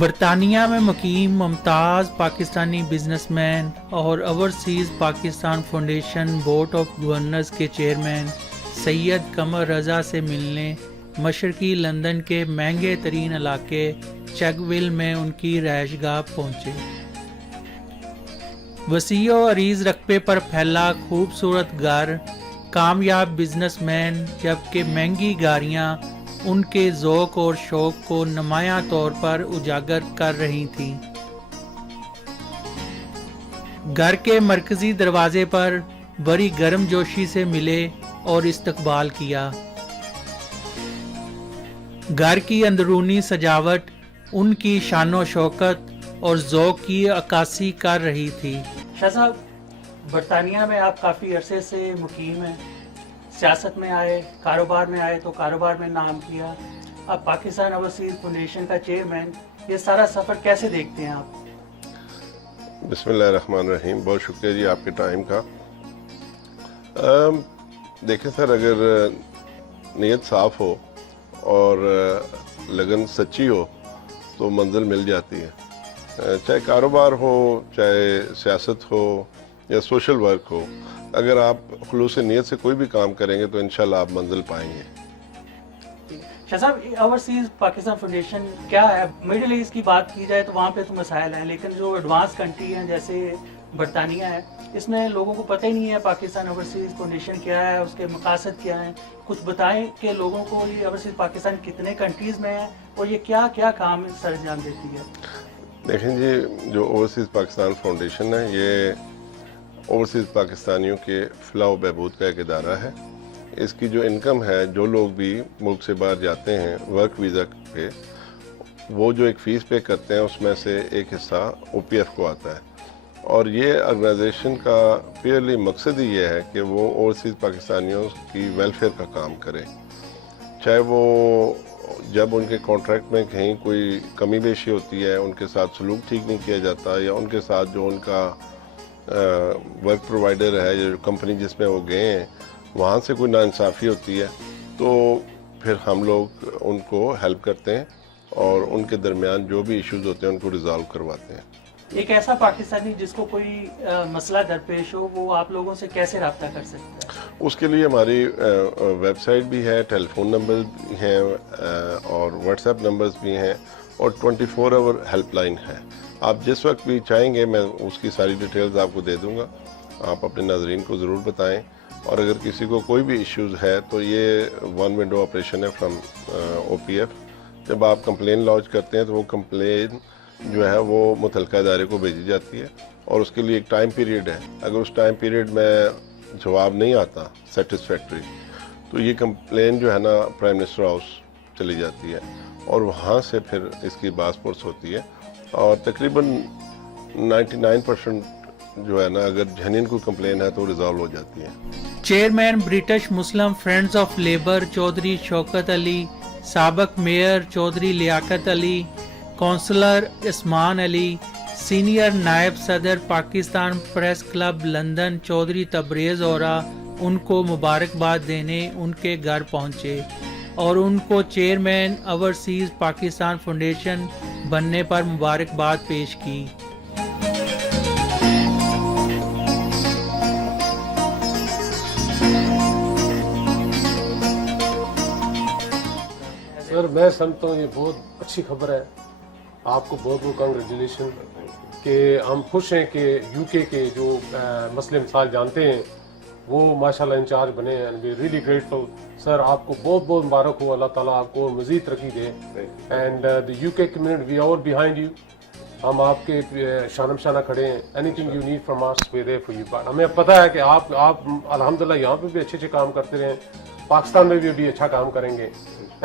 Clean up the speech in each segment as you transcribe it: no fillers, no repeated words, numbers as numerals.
برطانیہ میں مقیم ممتاز پاکستانی بزنسمین اور overseas Pakistan foundation board of governors کے چیئرمین سید قمر رضا سے ملنے مشرقی لندن کے مہنگے ترین علاقے چیگویل میں ان کی رہائش گاہ پہنچے۔ وسیع و عریض رقبے پر پھیلا خوبصورت گھر کامیاب بزنس مین جبکہ مہنگی گاڑیاں ان کے ذوق اور شوق کو نمایاں طور پر اجاگر کر رہی تھیں۔ گھر کے مرکزی دروازے پر بڑی گرم جوشی سے ملے اور استقبال کیا۔ گھر کی اندرونی سجاوٹ ان کی شان و شوکت اور ذوق کی عکاسی کر رہی تھی۔ شاہ صاحب، برطانیہ میں آپ کافی عرصے سے مقیم ہیں، سیاست میں آئے، کاروبار میں آئے تو کاروبار میں نام کیا، اب پاکستان اوورسیز فاؤنڈیشن کا چیئرمین، یہ سارا سفر کیسے دیکھتے ہیں آپ؟ بسم اللہ الرحمن الرحیم، بہت شکریہ جی آپ کے ٹائم کا۔ دیکھیں سر، اگر نیت صاف ہو اور لگن سچی ہو تو منزل مل جاتی ہے، چاہے کاروبار ہو، چاہے سیاست ہو یا سوشل ورک ہو۔ اگر آپ خلوص نیت سے کوئی بھی کام کریں گے تو انشاءاللہ آپ منزل پائیں گے۔ شاہ صاحب، اوورسیز پاکستان فاؤنڈیشن کیا ہے؟ مڈل ایسٹ کی بات کی جائے تو وہاں پہ تو مسائل ہیں، لیکن جو ایڈوانس کنٹری ہیں جیسے برطانیہ ہے، اس میں لوگوں کو پتہ ہی نہیں ہے پاکستان اوورسیز فاؤنڈیشن کیا ہے، اس کے مقاصد کیا ہیں۔ کچھ بتائیں کہ لوگوں کو یہ اوورسیز پاکستان کتنے کنٹریز میں ہے اور یہ کیا کیا کام سر انجام دیتی ہے؟ دیکھیں جی، جو اوورسیز پاکستان فاؤنڈیشن ہے یہ اوورسیز پاکستانیوں کے فلاح و بہبود کا ایک ادارہ ہے۔ اس کی جو انکم ہے، جو لوگ بھی ملک سے باہر جاتے ہیں ورک ویزا پہ، وہ جو ایک فیس پے کرتے ہیں اس میں سے ایک حصہ او پی ایف کو آتا ہے۔ اور یہ آرگنائزیشن کا پیورلی مقصد ہی یہ ہے کہ وہ اوورسیز پاکستانیوں کی ویلفیئر کا کام کرے، چاہے وہ جب ان کے کانٹریکٹ میں کہیں کوئی کمی بیشی ہوتی ہے، ان کے ساتھ سلوک ٹھیک نہیں کیا جاتا، یا ان کے ساتھ جو ان کا ورک پرووائڈر ہے یا جو کمپنی جس میں وہ گئے ہیں وہاں سے کوئی ناانصافی ہوتی ہے، تو پھر ہم لوگ ان کو ہیلپ کرتے ہیں اور ان کے درمیان جو بھی ایشوز ہوتے ہیں ان کو ریزالو کرواتے ہیں۔ ایک ایسا پاکستانی جس کو کوئی مسئلہ درپیش ہو، وہ آپ لوگوں سے کیسے رابطہ کر سکتا ہے؟ اس کے لیے ہماری ویب سائٹ بھی ہے، ٹیلی فون نمبر بھی ہیں اور واٹس ایپ نمبرز بھی ہیں، اور 24 آور ہیلپ لائن ہے۔ آپ جس وقت بھی چاہیں گے میں اس کی ساری ڈیٹیلز آپ کو دے دوں گا، آپ اپنے ناظرین کو ضرور بتائیں۔ اور اگر کسی کو کوئی بھی ایشوز ہے تو یہ ون ونڈو آپریشن ہے فرام او پی ایف۔ جب آپ کمپلین لانچ کرتے ہیں تو وہ کمپلین جو ہے وہ متعلقہ ادارے کو بھیجی جاتی ہے، اور اس کے لیے ایک ٹائم پیریڈ ہے۔ اگر اس ٹائم پیریڈ میں جواب نہیں آتا سیٹسفیکٹری تو یہ کمپلین جو ہے نا پرائم منسٹر ہاؤس چلی جاتی ہے، اور وہاں سے پھر اس کی باز پرس ہوتی ہے، اور تقریباً 99% جو ہے نا اگر جینین کوئی کمپلین ہے تو ریزالو ہو جاتی ہے۔ Chairman British Muslim friends of Labour Chaudhry Shaukat Ali, سابق mayor Chaudhry Liaquat Ali, councillor Usman Ali, senior نائب صدر Pakistan press club London Chaudhry Tabrez اورا ان کو مبارکباد دینے ان کے گھر پہنچے اور ان کو چیئرمین اوورسیز پاکستان فاؤنڈیشن بننے پر مبارکباد پیش کی۔ سر، میں سمجھتا ہوں یہ بہت اچھی خبر ہے، آپ کو بہت بہت کنگریچولیشن کہ ہم خوش ہیں کہ یو کے جو مسئلے مسائل جانتے ہیں وہ ماشاءاللہ انچارج بنے ہیں، وی ریلی گریٹفل۔ سر آپ کو بہت بہت مبارک ہو، اللہ تعالیٰ آپ کو مزید ترقی دے، and the U K community we are behind you, ہم آپ کے شانہ بشانہ کھڑے ہیں، anything you need from us we there for you. But ہمیں پتہ ہے کہ آپ الحمدللہ یہاں پہ بھی اچھے کام کرتے رہیں، پاکستان میں بھی اچھا کام کریں گے،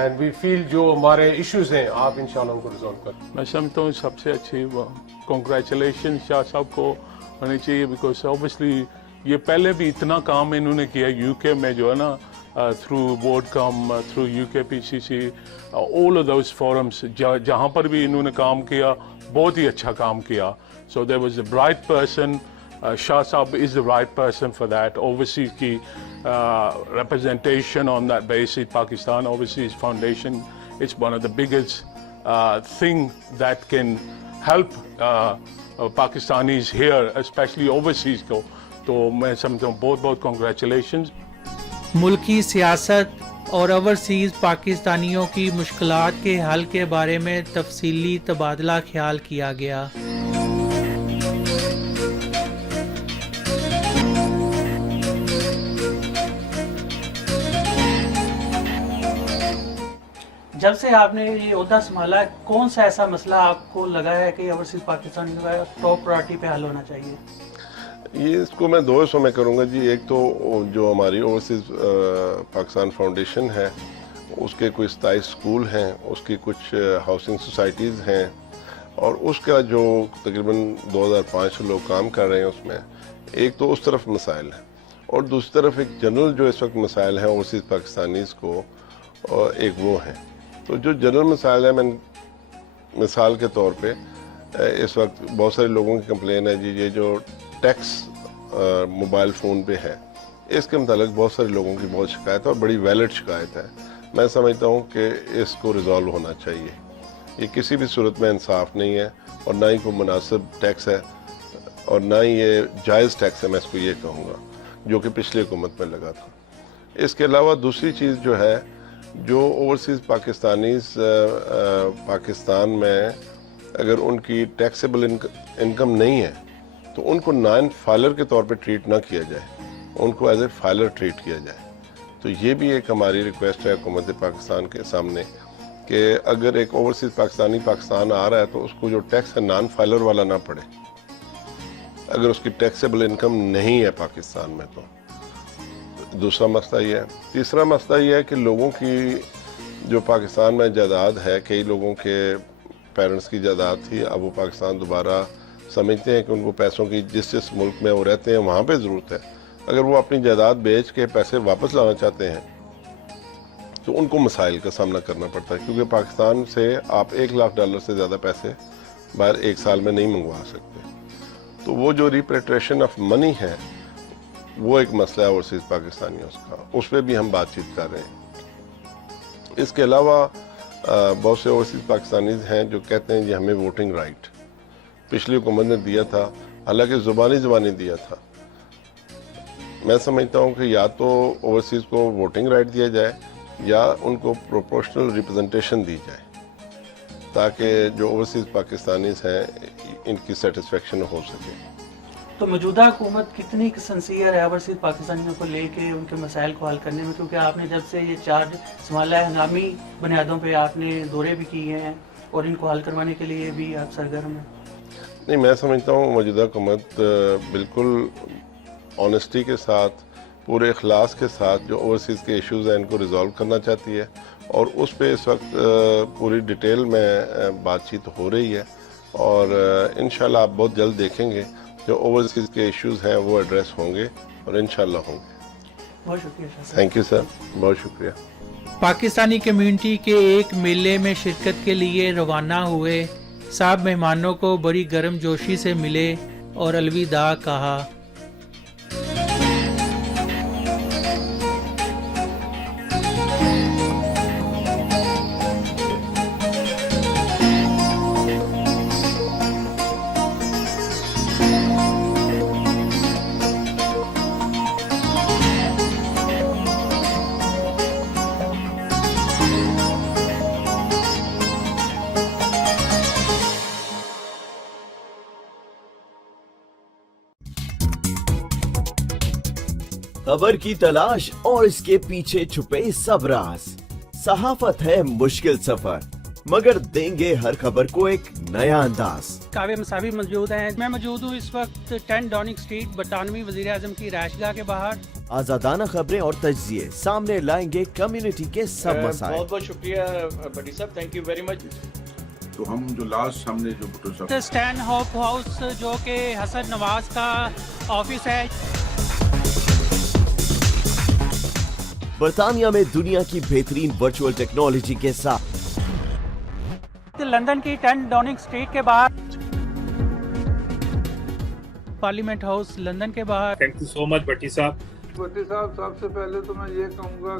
اینڈ وی فیل جو ہمارے ایشوز ہیں آپ انشاءاللہ ان کو ریزالو کریں۔ میں سمجھتا ہوں سب سے اچھی کنگریچولیشن شاہ صاحب کو ہونی چاہیے، بیکاز اوبیسلی یہ پہلے بھی اتنا کام انہوں نے کیا UK میں جو ہے نا through WordCom, through UK PCC, all of those forums, جہاں پر بھی انہوں نے کام کیا بہت ہی اچھا کام کیا. So there was a bright person. Shah Saab is the right person for that. Overseas ki representation on that basis, Pakistan Overseas Foundation, it's one of the biggest thing that can help Pakistanis here, especially overseas ko. تو میں سمجھتا ہوں بہت بہت congratulations. ملکی سیاست اور overseas پاکستانیوں کی مشکلات کے حل کے بارے میں تفصیلی تبادلہ خیال کیا گیا. جب سے آپ نے یہ عہدہ سنبھالا ہے کون سا ایسا مسئلہ آپ کو لگا ہے کہ اوورسیز پاکستانیوں کا ٹاپ پرائرٹی پہ حل ہونا چاہیے؟ یہ اس کو میں دو حصوں میں کروں گا جی. ایک تو جو ہماری اوورسیز پاکستان فاؤنڈیشن ہے اس کے کوئی 27 اسکول ہیں, اس کی کچھ ہاؤسنگ سوسائٹیز ہیں, اور اس کا جو تقریباً 2005 لوگ کام کر رہے ہیں اس میں ایک تو اس طرف مسائل ہیں, اور دوسری طرف ایک جنرل جو اس وقت مسائل ہیں اوورسیز پاکستانیز کو ایک وہ ہیں. تو جو جنرل مسائل ہیں, میں مثال کے طور پہ اس وقت بہت سارے لوگوں کی کمپلین ہے جی یہ جو ٹیکس موبائل فون پہ ہے اس کے متعلق بہت سارے لوگوں کی بہت شکایت ہے اور بڑی ویلڈ شکایت ہے. میں سمجھتا ہوں کہ اس کو ریزالو ہونا چاہیے. یہ کسی بھی صورت میں انصاف نہیں ہے اور نہ ہی کوئی مناسب ٹیکس ہے اور نہ ہی یہ جائز ٹیکس ہے, میں اس کو یہ کہوں گا, جو کہ پچھلی حکومت میں لگا تھا. اس کے علاوہ دوسری چیز جو ہے, جو اوورسیز پاکستانیز پاکستان میں اگر ان کی ٹیکسیبل انکم نہیں ہے تو ان کو نان فائلر کے طور پہ ٹریٹ نہ کیا جائے, ان کو ایز اے فائلر ٹریٹ کیا جائے. تو یہ بھی ایک ہماری ریکویسٹ ہے حکومت پاکستان کے سامنے کہ اگر ایک اوورسیز پاکستانی پاکستان آ رہا ہے تو اس کو جو ٹیکس ہے نان فائلر والا نہ پڑے اگر اس کی ٹیکسیبل انکم نہیں ہے پاکستان میں. تو دوسرا مسئلہ یہ ہے. تیسرا مسئلہ یہ ہے کہ لوگوں کی جو پاکستان میں جائیداد ہے, کئی لوگوں کے پیرنٹس کی جائیداد تھی, اب وہ پاکستان دوبارہ سمجھتے ہیں کہ ان کو پیسوں کی جس ملک میں وہ رہتے ہیں وہاں پہ ضرورت ہے. اگر وہ اپنی جائیداد بیچ کے پیسے واپس لانا چاہتے ہیں تو ان کو مسائل کا سامنا کرنا پڑتا ہے, کیونکہ پاکستان سے آپ $1 لاکھ سے زیادہ پیسے باہر ایک سال میں نہیں منگوا سکتے. تو وہ جو ریپیٹریشن آف منی ہے وہ ایک مسئلہ ہے اوورسیز پاکستانیوں کا, اس پہ بھی ہم بات چیت کر رہے ہیں. اس کے علاوہ بہت سے اوورسیز پاکستانیز ہیں جو کہتے ہیں جی ہمیں ووٹنگ رائٹ پچھلی حکومت نے دیا تھا, حالانکہ زبانی دیا تھا. میں سمجھتا ہوں کہ یا تو اوورسیز کو ووٹنگ رائٹ دیا جائے یا ان کو پروپورشنل ریپرزنٹیشن دی جائے تاکہ جو اوورسیز پاکستانیز ہیں ان کی سیٹسفیکشن ہو سکے. تو موجودہ حکومت کتنی سنسیئر ہے اوورسیز پاکستانیوں کو لے کے ان کے مسائل کو حل کرنے میں, کیونکہ آپ نے جب سے یہ چارج سنبھالا ہے ہنگامی بنیادوں پہ آپ نے دورے بھی کیے ہیں اور ان کو حل کروانے کے لیے بھی آپ سرگرم ہیں؟ نہیں, میں سمجھتا ہوں موجودہ حکومت بالکل آنیسٹی کے ساتھ, پورے اخلاص کے ساتھ جو اوورسیز کے ایشوز ہیں ان کو ریزالو کرنا چاہتی ہے, اور اس پہ اس وقت پوری ڈیٹیل میں بات چیت ہو رہی ہے, اور انشاءاللہ آپ بہت جلد دیکھیں گے جو اوورسیز کے ایشوز ہیں وہ ایڈریس ہوں گے اور انشاءاللہ ہوں گے. بہت شکریہ. تھینک یو سر, بہت شکریہ. پاکستانی کمیونٹی کے ایک میلے میں شرکت کے لیے روانہ ہوئے صاحب مہمانوں کو بڑی گرم جوشی سے ملے اور الوداع کہا. خبر کی تلاش اور اس کے پیچھے چھپے سب راز. صحافت ہے مشکل سفر مگر دیں گے ہر خبر کو ایک نیا انداز. کاویہ مصابی موجود ہیں. میں موجود ہوں اس وقت 10 ڈاؤننگ اسٹریٹ برطانوی وزیر اعظم کی رہائش گاہ کے باہر. آزادانہ خبریں اور تجزیے سامنے لائیں گے کمیونٹی کے سب مسائل. بہت بہت شکریہ بٹی صاحب, تھینک یو ویری مچ. تو ہم جو لاسٹ ہم نے جو بھٹو صاحب اسٹینڈ ہوپ ہاؤس جو کہ حسن نواز کا آفس ہے. برطانیہ میں دنیا کی بہترین ورچوئل ٹیکنالوجی کے ساتھ لندن کی 10 ڈاؤننگ اسٹریٹ کے باہر پارلیمنٹ ہاؤس لندن کے باہر. تھینک یو سو مچ بٹی صاحب. بٹی صاحب سب سے پہلے تو میں یہ کہوں گا